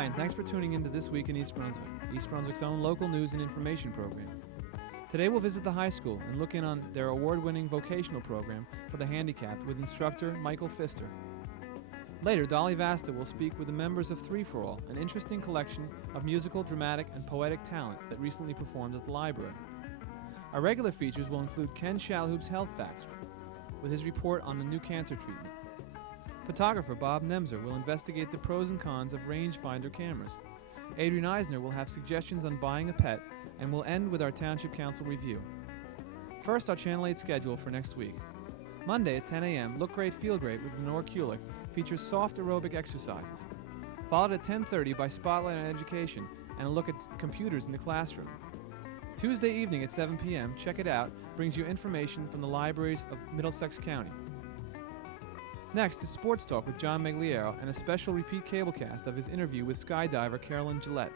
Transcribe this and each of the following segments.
Hi, and thanks for tuning in to This Week in East Brunswick's own local news and information program. Today we'll visit the high school and look in on their award-winning vocational program for the handicapped with instructor Michael Pfister. Later, Dolly Vasta will speak with the members of Three for All, an interesting collection of musical, dramatic, and poetic talent that recently performed at the library. Our regular features will include Ken Shalhoub's Health Facts with his report on the new cancer treatment. Photographer Bob Nemzer will investigate the pros and cons of rangefinder cameras. Adrian Eisner will have suggestions on buying a pet, and we'll end with our Township Council review. First, our Channel 8 schedule for next week. Monday at 10 a.m., Look Great, Feel Great with Lenore Kulik features soft aerobic exercises. Followed at 10:30 by Spotlight on Education and a look at computers in the classroom. Tuesday evening at 7 p.m., Check It Out brings you information from the libraries of Middlesex County. Next is Sports Talk with John Megliero and a special repeat cablecast of his interview with skydiver Carolyn Gillette.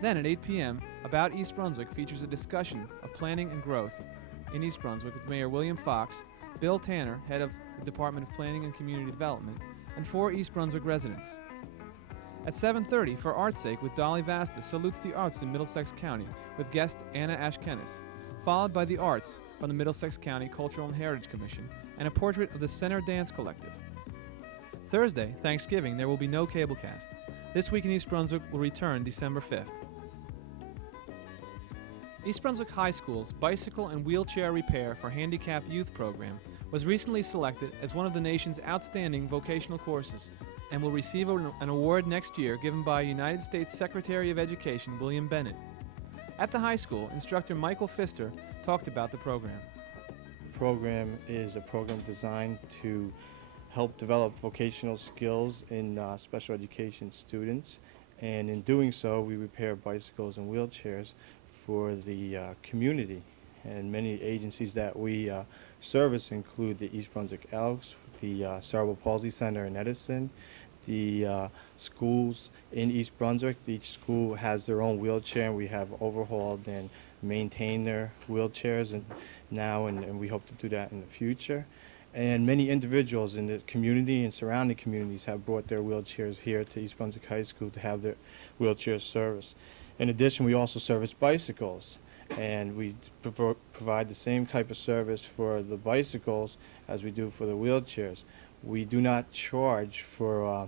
Then at 8 p.m., About East Brunswick features a discussion of planning and growth in East Brunswick with Mayor William Fox, Bill Tanner, head of the Department of Planning and Community Development, and 4 East Brunswick residents. At 7:30, For Art's Sake with Dolly Vasta salutes the arts in Middlesex County with guest Anna Ashkenis, followed by the arts from the Middlesex County Cultural and Heritage Commission and a portrait of the Center Dance Collective. Thursday, Thanksgiving, there will be no cablecast. This Week in East Brunswick will return December 5th. East Brunswick High School's Bicycle and Wheelchair Repair for Handicapped Youth program was recently selected as one of the nation's outstanding vocational courses and will receive an award next year given by United States Secretary of Education William Bennett. At the high school, instructor Michael Pfister talked about the program. The program is a program designed to help develop vocational skills in special education students, and in doing so we repair bicycles and wheelchairs for the community. And many agencies that we service include the East Brunswick Elks, the Cerebral Palsy Center in Edison, the schools in East Brunswick. Each school has their own wheelchair, and we have overhauled and maintained their wheelchairs and we hope to do that in the future. And many individuals in the community and surrounding communities have brought their wheelchairs here to East Brunswick High School to have their wheelchair service. In addition, we also service bicycles, and we provide the same type of service for the bicycles as we do for the wheelchairs. We do not charge for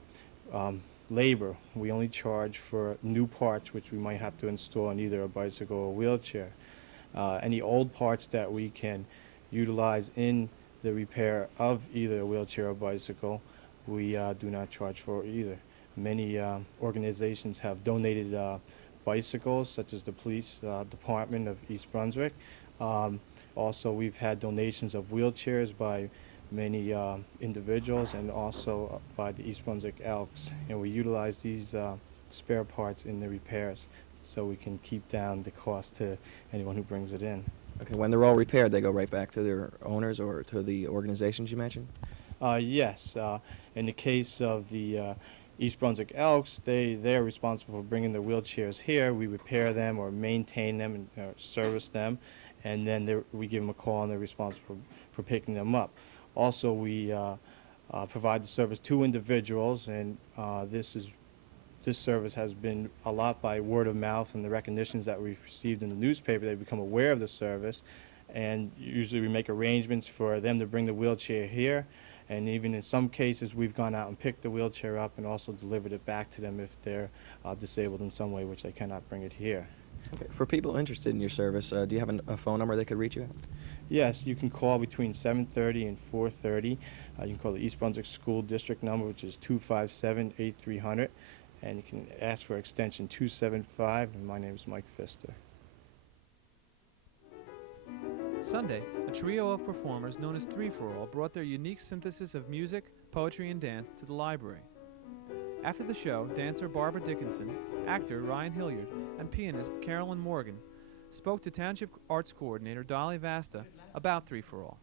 labor. We only charge for new parts which we might have to install on either a bicycle or a wheelchair. Any old parts that we can utilize in the repair of either a wheelchair or bicycle, we do not charge for either. Many organizations have donated bicycles, such as the police department of East Brunswick. Also, we've had donations of wheelchairs by many individuals and also by the East Brunswick Elks, and we utilize these spare parts in the repairs so we can keep down the cost to anyone who brings it in. Okay, when they're all repaired, they go right back to their owners or to the organizations you mentioned? Yes. In the case of the East Brunswick Elks, they're responsible for bringing the wheelchairs here. We repair them or maintain them and service them, and then we give them a call and they're responsible for picking them up. Also, we provide the service to individuals, and this service has been a lot by word of mouth and the recognitions that we've received in the newspaper. They've become aware of the service, and usually we make arrangements for them to bring the wheelchair here, and even in some cases we've gone out and picked the wheelchair up and also delivered it back to them if they're disabled in some way, which they cannot bring it here. Okay. For people interested in your service, do you have a phone number they could reach you at? Yes, you can call between 7:30 and 4:30. You can call the East Brunswick School District number, which is 257-8300, and you can ask for extension 275, and my name is Mike Pfister. Sunday, a trio of performers known as Three for All brought their unique synthesis of music, poetry, and dance to the library. After the show, dancer Barbara Dickinson, actor Ryan Hilliard, and pianist Carolyn Morgan spoke to Township Arts Coordinator Dolly Vasta about Three for All.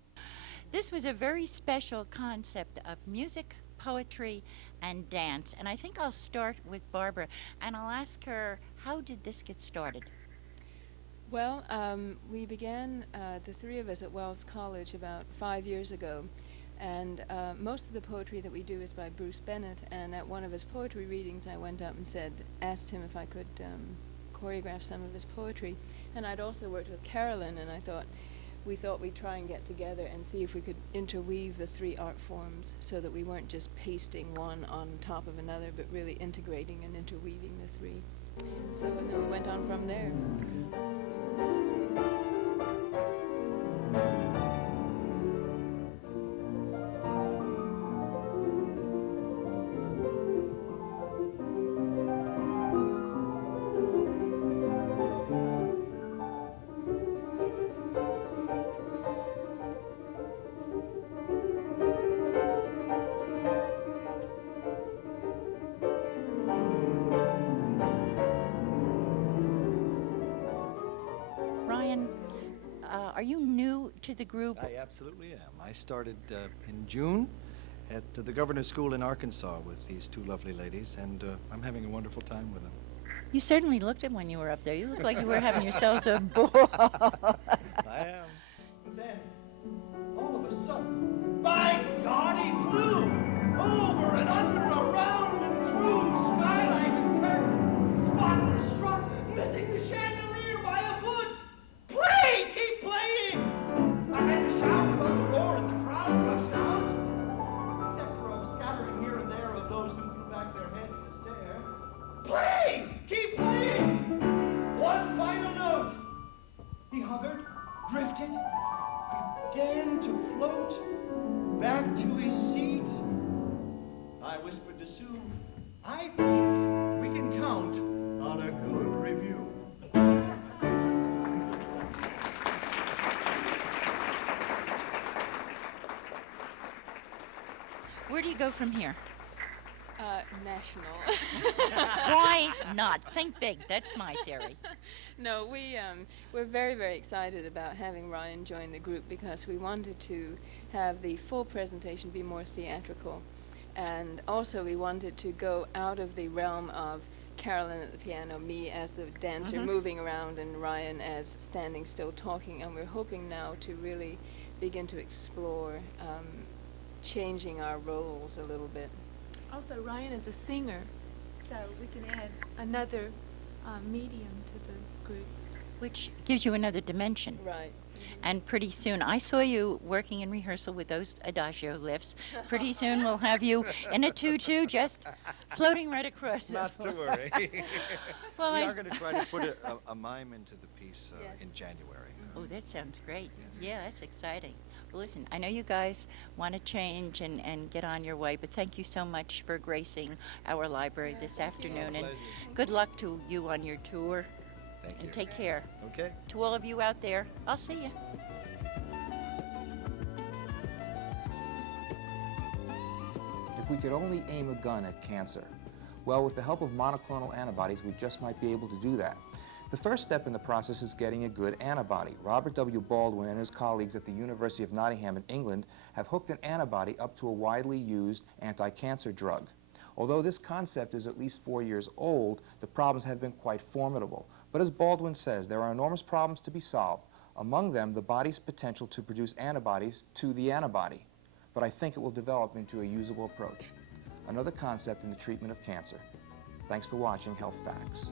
This was a very special concept of music, poetry, and dance, and I think I'll start with Barbara, and I'll ask her, how did this get started? Well, we began, the three of us at Wells College about 5 years ago, And most of the poetry that we do is by Bruce Bennett, and at one of his poetry readings I went up and asked him if I could choreograph some of his poetry. And I'd also worked with Carolyn, and we thought we'd try and get together and see if we could interweave the three art forms so that we weren't just pasting one on top of another, but really integrating and interweaving the three. So, and then we went on from there. Ryan, are you new to the group? I absolutely am. I started in June at the Governor's School in Arkansas with these two lovely ladies, and I'm having a wonderful time with them. You certainly looked it when you were up there. You looked like you were having yourselves a ball. I am. But then, all of a sudden, by God, he flew! Over and under, around and through, skylight and curtain, spot and struck, missing the chandelier by a foot! Play! Keep playing! I had to shout about the roar as the crowd rushed out, except for a scattering here and there of those who threw back their heads to stare. Play! Keep playing! One final note. He hovered, drifted, began to float back to his seat. I whispered to Sue, I think we can count on a good review. Where do you go from here? National. Why not? Think big. That's my theory. No, we're very, very excited about having Ryan join the group because we wanted to have the full presentation be more theatrical. And also we wanted to go out of the realm of Carolyn at the piano, me as the dancer moving around, and Ryan as standing still talking. And we're hoping now to really begin to explore changing our roles a little bit. Also, Ryan is a singer, so we can add another medium to the group. Which gives you another dimension. Right. And pretty soon, I saw you working in rehearsal with those adagio lifts. Pretty soon we'll have you in a tutu just floating right across. Not to worry. Well, we are going to try to put a mime into the piece Yes. in January. Oh, that sounds great. Yes. Yeah, that's exciting. Well, listen, I know you guys want to change and get on your way, but thank you so much for gracing our library this afternoon. And pleasure. good luck to you on your tour. Thank you. And take care. Okay. To all of you out there, I'll see you. If we could only aim a gun at cancer, well, with the help of monoclonal antibodies, we just might be able to do that. The first step in the process is getting a good antibody. Robert W. Baldwin and his colleagues at the University of Nottingham in England have hooked an antibody up to a widely used anti-cancer drug. Although this concept is at least 4 years old, the problems have been quite formidable. But as Baldwin says, there are enormous problems to be solved. Among them, the body's potential to produce antibodies to the antibody. But I think it will develop into a usable approach. Another concept in the treatment of cancer. Thanks for watching Health Facts.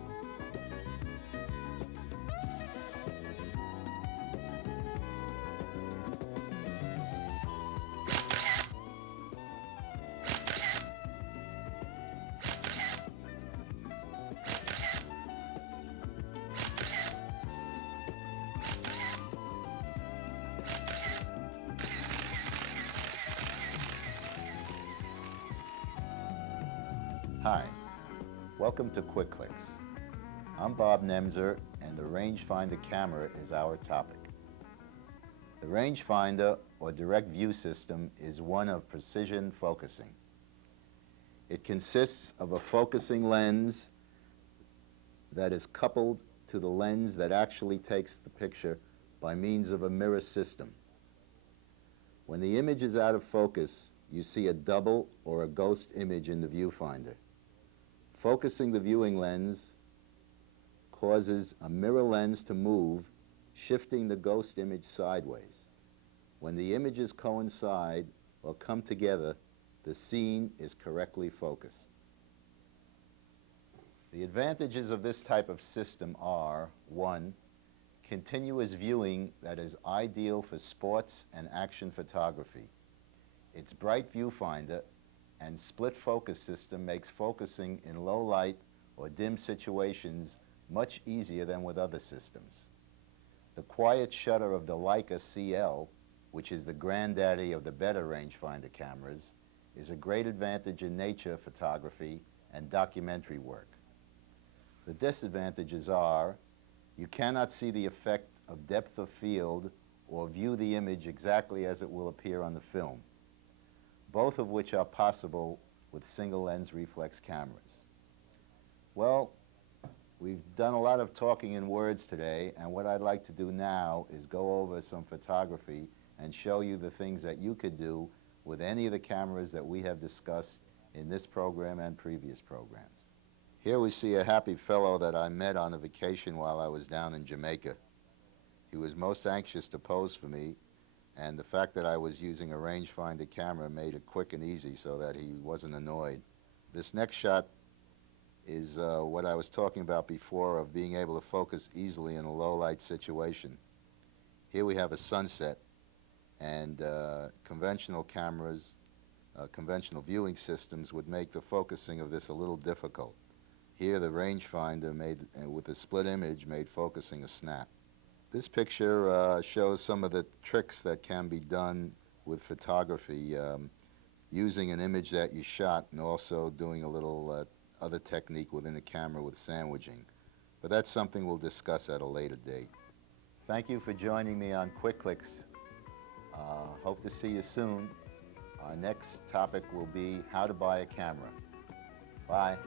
Hi, welcome to Quick Clicks. I'm Bob Nemzer, and the rangefinder camera is our topic. The rangefinder, or direct view system, is one of precision focusing. It consists of a focusing lens that is coupled to the lens that actually takes the picture by means of a mirror system. When the image is out of focus, you see a double or a ghost image in the viewfinder. Focusing the viewing lens causes a mirror lens to move, shifting the ghost image sideways. When the images coincide, or come together, the scene is correctly focused. The advantages of this type of system are: 1, continuous viewing that is ideal for sports and action photography. Its bright viewfinder and split focus system makes focusing in low light or dim situations much easier than with other systems. The quiet shutter of the Leica CL, which is the granddaddy of the better rangefinder cameras, is a great advantage in nature photography and documentary work. The disadvantages are: you cannot see the effect of depth of field or view the image exactly as it will appear on the film, both of which are possible with single lens reflex cameras. Well, we've done a lot of talking in words today, and what I'd like to do now is go over some photography and show you the things that you could do with any of the cameras that we have discussed in this program and previous programs. Here we see a happy fellow that I met on a vacation while I was down in Jamaica. He was most anxious to pose for me, and the fact that I was using a rangefinder camera made it quick and easy so that he wasn't annoyed. This next shot is what I was talking about before, of being able to focus easily in a low light situation. Here we have a sunset, and conventional cameras, conventional viewing systems would make the focusing of this a little difficult. Here the rangefinder with the split image made focusing a snap. This picture shows some of the tricks that can be done with photography, using an image that you shot and also doing a little other technique within the camera with sandwiching. But that's something we'll discuss at a later date. Thank you for joining me on Quick Clicks. Hope to see you soon. Our next topic will be how to buy a camera. Bye.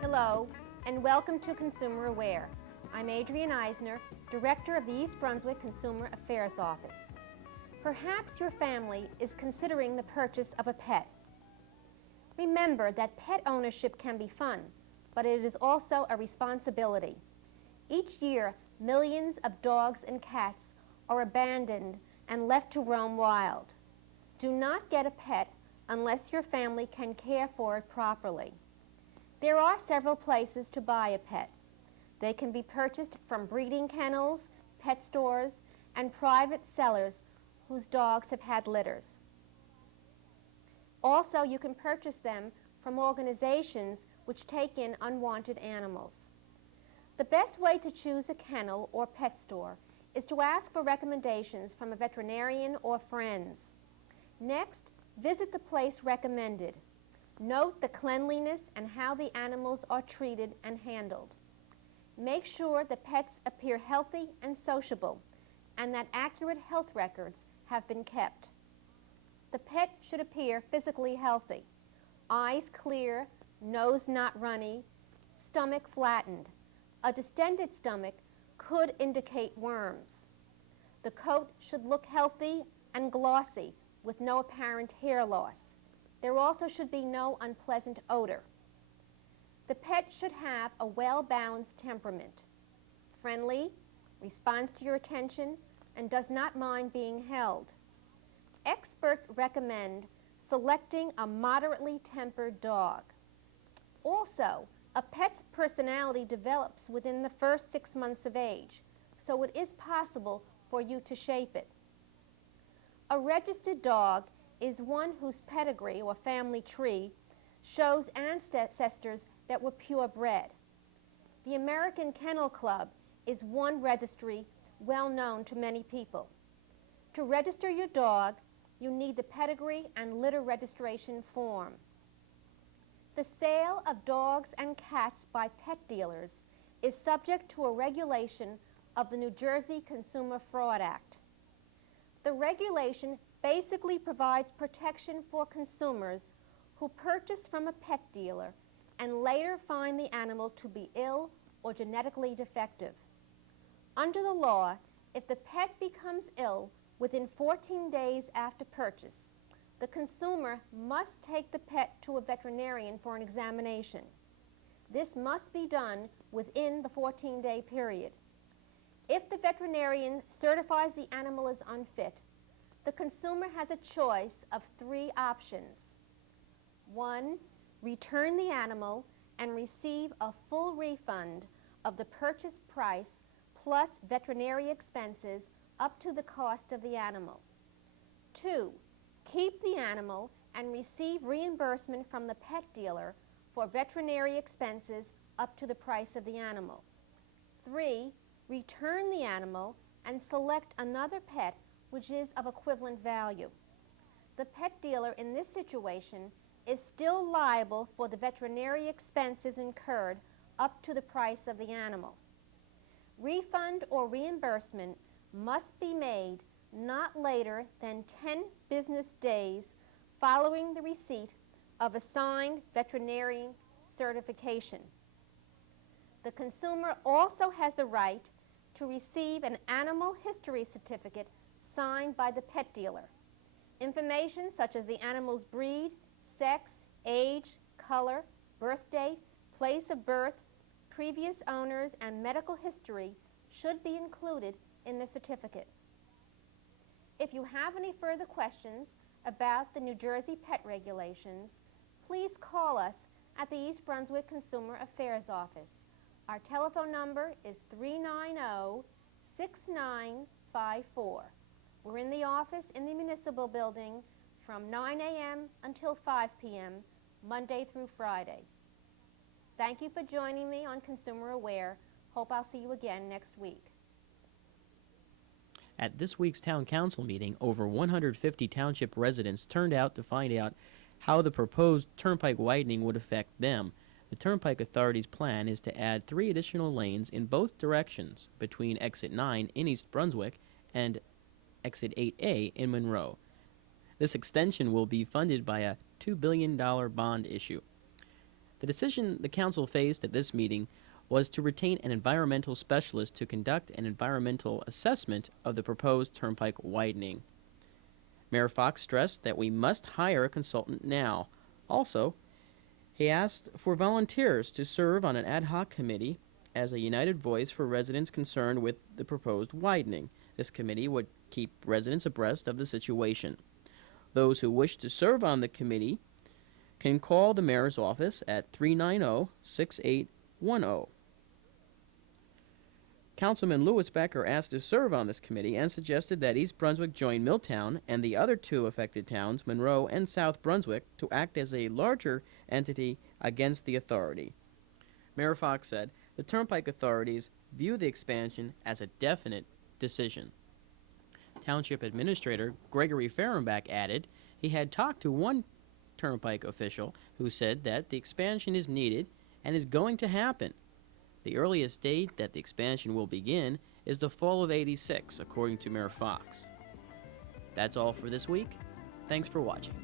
Hello, and welcome to Consumer Aware. I'm Adrienne Eisner, Director of the East Brunswick Consumer Affairs Office. Perhaps your family is considering the purchase of a pet. Remember that pet ownership can be fun, but it is also a responsibility. Each year, millions of dogs and cats are abandoned and left to roam wild. Do not get a pet unless your family can care for it properly. There are several places to buy a pet. They can be purchased from breeding kennels, pet stores, and private sellers whose dogs have had litters. Also, you can purchase them from organizations which take in unwanted animals. The best way to choose a kennel or pet store is to ask for recommendations from a veterinarian or friends. Next, visit the place recommended. Note the cleanliness and how the animals are treated and handled. Make sure the pets appear healthy and sociable, and that accurate health records have been kept. The pet should appear physically healthy. Eyes clear, nose not runny, stomach flattened. A distended stomach could indicate worms. The coat should look healthy and glossy with no apparent hair loss. There also should be no unpleasant odor. The pet should have a well-balanced temperament. Friendly, responds to your attention, and does not mind being held. Experts recommend selecting a moderately tempered dog. Also, a pet's personality develops within the first 6 months of age, so it is possible for you to shape it. A registered dog is one whose pedigree or family tree shows ancestors that were purebred. The American Kennel Club is one registry well known to many people. To register your dog, you need the pedigree and litter registration form. The sale of dogs and cats by pet dealers is subject to a regulation of the New Jersey Consumer Fraud Act. The regulation basically provides protection for consumers who purchase from a pet dealer and later find the animal to be ill or genetically defective. Under the law, if the pet becomes ill within 14 days after purchase, the consumer must take the pet to a veterinarian for an examination. This must be done within the 14-day period. If the veterinarian certifies the animal as unfit, the consumer has a choice of 3 options. 1, return the animal and receive a full refund of the purchase price plus veterinary expenses up to the cost of the animal. 2, keep the animal and receive reimbursement from the pet dealer for veterinary expenses up to the price of the animal. 3, return the animal and select another pet which is of equivalent value. The pet dealer in this situation is still liable for the veterinary expenses incurred up to the price of the animal. Refund or reimbursement must be made not later than 10 business days following the receipt of a signed veterinarian certification. The consumer also has the right to receive an animal history certificate signed by the pet dealer. Information such as the animal's breed, sex, age, color, birth date, place of birth, previous owners, and medical history should be included in the certificate. If you have any further questions about the New Jersey pet regulations, please call us at the East Brunswick Consumer Affairs Office. Our telephone number is 390-6954. We're in the office in the municipal building from 9 a.m. until 5 p.m., Monday through Friday. Thank you for joining me on Consumer Aware. Hope I'll see you again next week. At this week's Town Council meeting, over 150 township residents turned out to find out how the proposed turnpike widening would affect them. The Turnpike Authority's plan is to add 3 additional lanes in both directions between Exit 9 in East Brunswick and Exit 8A in Monroe. This extension will be funded by a $2 billion bond issue. The decision the council faced at this meeting was to retain an environmental specialist to conduct an environmental assessment of the proposed turnpike widening. Mayor Fox stressed that we must hire a consultant now. Also, he asked for volunteers to serve on an ad hoc committee as a united voice for residents concerned with the proposed widening. This committee would keep residents abreast of the situation. Those who wish to serve on the committee can call the mayor's office at 390-6810. Councilman Louis Becker asked to serve on this committee and suggested that East Brunswick join Milltown and the other 2 affected towns, Monroe and South Brunswick, to act as a larger entity against the authority. Mayor Fox said the Turnpike authorities view the expansion as a definite decision. Township Administrator Gregory Fehrenbach added he had talked to one Turnpike official who said that the expansion is needed and is going to happen. The earliest date that the expansion will begin is the fall of '86, according to Mayor Fox. That's all for this week. Thanks for watching.